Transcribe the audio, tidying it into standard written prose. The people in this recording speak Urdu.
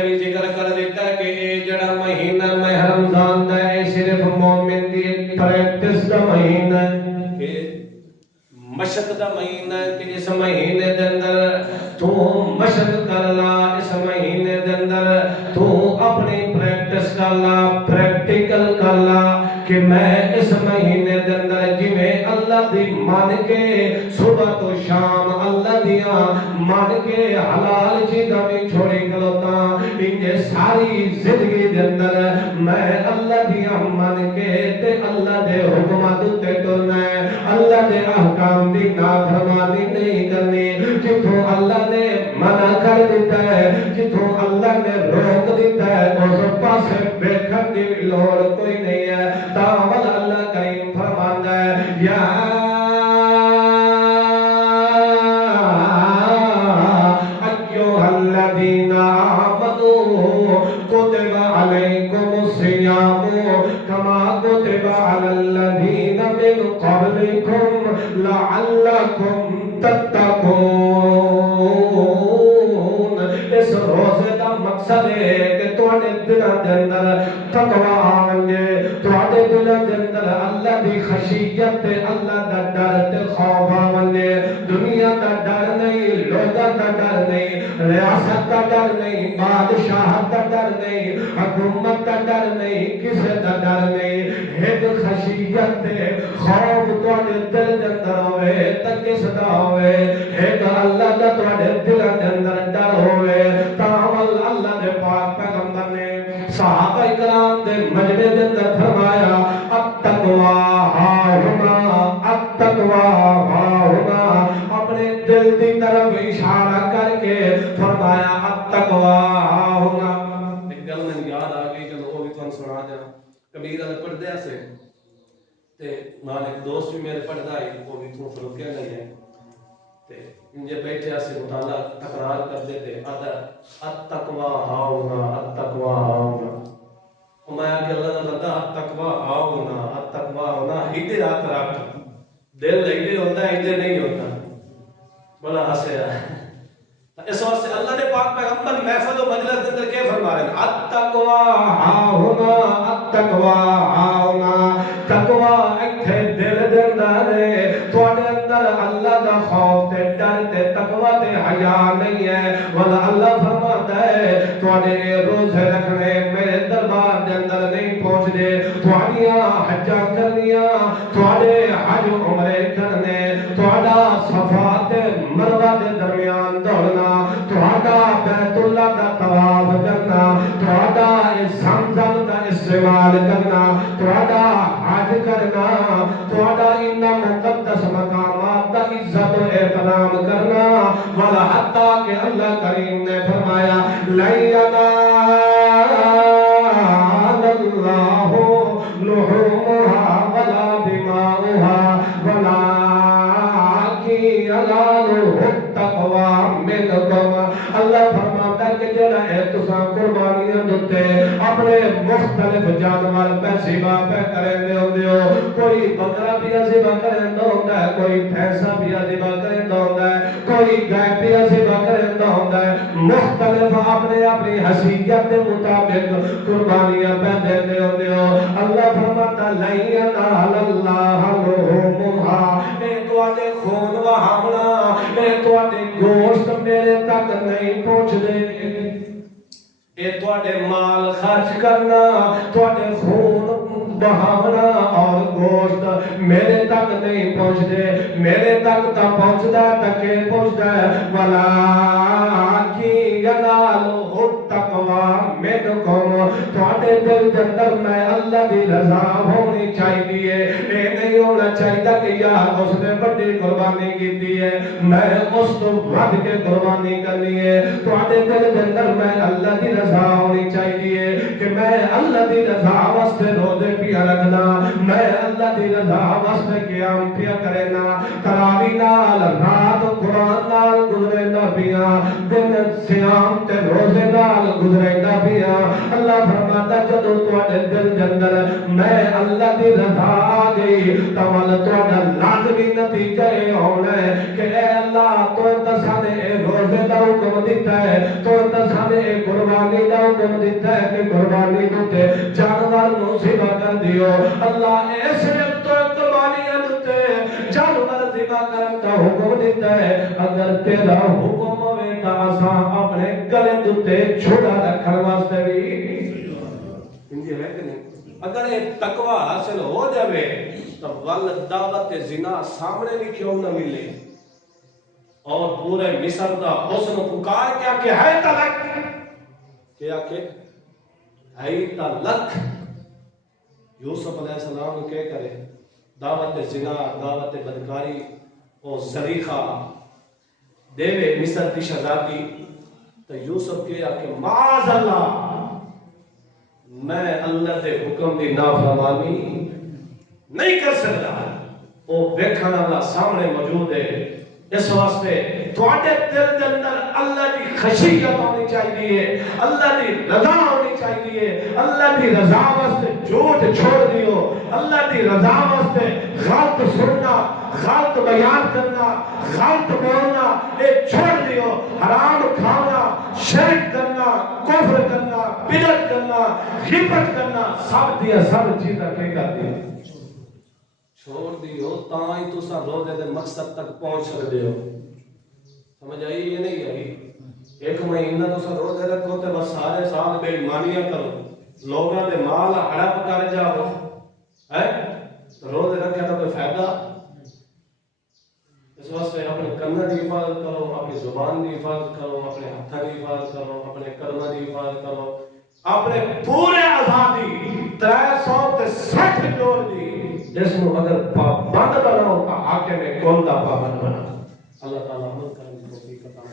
بھی ذکر کر دیتا کہ اے جڑا مہینہ ماہ رمضان دا اے صرف مومن دی پریکٹس دا مہینہ کہ مشق دا مہینہ کہ اس مہینے دے اندر تو مشق کر لا، اس مہینے دے اندر تو اپنی پریکٹس کر لا، پریکٹیکل کر لا کہ میں اس مہینے دے اندر جویں اللہ دی مان کے صبح تو شام اللہ دیاں مان کے حلال چیزاں بھی چھوڑی کھلوتا، انجے ساری زندگی دے اندر میں اللہ دیاں مان کے تے اللہ دے حکمات تے ٹرنا ہے، اللہ دے احکام دی نافرمانی نہیں کرنی، جتھوں اللہ نے منع کر دیتا ہے، جتھوں اللہ نے روک دیتا ہے اس پاسے بیٹھن دی لوڑ کوئی نہیں ہے۔ تاول اللہ کریم فرماندا ہے یا ایھا الذین آمنوا کتب علیکم الصیام کما کتب علی الذین من قبلکم لعلکم تتقون۔ اس روزے دا مقصد ہے کہ تواڈے دلاں دے اندر تقوی آوے، تواڈے دلاں دے اندر اللہ دی خشیت تے اللہ دا ڈر تے خوف آوے، دنیا دا ڈر نہیں، لوگاں دا ڈر نہیں، ریاست دا ڈر نہیں، بادشاہ دا ڈر نہیں، حکومت دا ڈر نہیں، کسے دا ڈر نہیں، ایک خشیت تے خوف تواڈے دل دے اندر ہوئے تے کس دا ہوئے، ایک اللہ دا تواڈے دلاں دے اندر ڈر ہوئے۔ تاول اللہ دے پاک پیغمبر نے صحابہ کرام دے مجمع دے اندر فرمایا التقوی ہاہنا، التقوی ہاہنا، اپنے دل دی طرف اشارہ کر کے فرمایا التقوی ہاہنا۔ ایک گل میں یاد آ گئی چلو وہ بھی تھوڑا سنا دینا، کبیر والے پڑھدے سے تے نال ایک دوست بھی میرے پڑھدا ہے وہ بھی تھوڑا رکیا نہیں ہے تے انجے بیٹھے سے مطالعہ تکرار کر دیتے التقوی ہاؤنا، التقوی ہاؤنا، میں کہ اللہ نے بتا التقوی ہاؤنا، التقوی ہونا ہیتے رات رات دل ہیتے ہوتا ہے ہیتے نہیں ہوتا، بڑا ہنسیا۔ اس واسطے اللہ نے پاک پیغمبر محفل و مجلس اندر کیا فرما رہے ہیں التقوی ہاؤنا، التقوی ہاؤنا، تقوی ایتھے دل دے اندر ہے، تواڈے اندر اللہ دا خوف تے ڈر تے تقوی تے حیا نہیں ہے، ولا اللہ فرماتا ہے تواڈے روزے رکھنے میرے دربار دے اندر نہیں پہنچ دے، تواڈیاں حجاں کرنیاں، تواڈے حج عمرے کرنے، تواڈا صفا تے مروہ دے درمیان دوڑنا، تواڈا بیت اللہ دا طواف کرنا، تواڈا زمزم دا استعمال کرنا، تواڈا حج کرنا، تواڈا ان مقدس مقامات دا عزت و احترام کرنا، ولا حتیٰ کہ اللہ کریم نے فرمایا لَن يَنَالَ اللَّهُ لُحُومُهَا وَلَا دِمَاؤُهَا وَلَٰكِن يَنَالُهُ التَّقْوَىٰ مِنكُمْ۔ اللہ فرماتا ہے کہ جڑا ہے تساں قربانیاں دتے اپنے مختلف جانور پہ ذبح پہ کریں ہو، کوئی بکرا بھی ذبح کریں ہوندا ہے، کوئی بھینسا بھی ذبح کریں ہوندا ہے، کوئی گائے بھی ذبح کریں ہوندا ہے، مختلف اپنے اپنی حیثیت کے مطابق قربانیاں پہ دیندے ہوندے ہو۔ اللہ فرماتا لَن يَنَالَ اللَّهَ لُحُومُهَا، اے تواڈے خون وہاونا، اے تواڈے گوشت میرے تک نہیں پہنچدے، اے تواڈے مال خرچ کرنا، تواڈے خون بہاونا اور گوشت میرے تک نہیں پہنچدے، میرے تک تا پہنچدا تکے پہنچدا ہے وَلَٰكِن يَنَالُهُ التَّقْوَىٰ مِنكُمْ۔ تواڈے دل دے اندر میں اللہ دی رضا ہونی چاہیے، اے نہیں ہونا چاہیے کہ یار اس نے بڑی قربانی کیتی ہے میں اس تو ود کے قربانی کرنی ہے، تواڈے دل دے اندر میں اللہ دی رضا ہونی چاہیے کہ میں اللہ دی رضا واسطے روزے پیا رکھنا، میں اللہ دی رضا واسطے قیام پیا کرنا، تراویح نال رات قرآن نال گزرنا پیا، دن صیام تے روزے نال گزرنا پیا۔ اللہ فرماتا فرماتا جدو تواڈے دل دے اندر میں اللہ دی رضا آ گئی تو والا تواڈا لازمی نتیجہ یہ ہونا ہے کہ اے اللہ تو تے ساڈے روزے دا حکم دیتا ہے تو تے ساڈے قربانی دا حکم دیتا ہے کہ قربانی تے جانور نو ذبح کر دیو اللہ اس تو قربانیاں تے جانور ذبح کرن دا حکم دیتا ہے اگر تیرا حکم ہوے تا اساں اپنے گلے تے چھڑا رکھن واسطے بھی انجی ہے کہ نہیں اگر یہ تقوی حاصل ہو جاوے تو ول دعوت زنا سامنے بھی کیوں نہ ملے اور پورے مصر دا حسن پکار کیا کہ ہے تلک کیا کہ ہے تلک یوسف علیہ السلام کیا کرے دعوت زنا دعوت بدکاری اور زریخہ دیوے مصر کی شہزادی تو یوسف کیا کہ معاذ اللہ میں اللہ دے حکم دی نافرمانی نہیں کر سکتا وہ ویکھن والا سامنے موجود ہے اس واسطے تواڈے دل دے اندر اللہ دی خشیت ہونی چاہیے اللہ دی رضا ہونی چاہیے اللہ دی رضا واسطے جھوٹ چھوڑ دیو اللہ دی رضا واسطے غلط سننا غلط بیان کرنا غلط بولنا اے چھوڑ دیو حرام کھانا شرک کرنا کفر کرنا بدعت کرنا غیبت کرنا سب دیا سب چیزاں کی کر دیا چھوڑ دیو تاں ہی تساں روزے دے مقصد تک پہنچ سکدے ہو سمجھ آئی یہ نہیں آئی ایک مہینہ تساں روزے رکھو تے بس سارے سال بے ایمانیاں کرو لوگاں دے مال ہڑپ کر جاؤ ہے روزے رکھے تو کوئی فائدہ اس واسطے اپنے کناں دی حفاظت کرو اپنی زبان دی حفاظت کرو اپنے ہتھاں دی حفاظت کرو اپنے قدماں دی حفاظت کرو اپنے پورے آزادی 360 جوڑ دی جس کو اگر پابند بناؤ تو حاکم کل دا پابند بناؤ اللہ تعالیٰ عمل کرنے کی توفیق عطا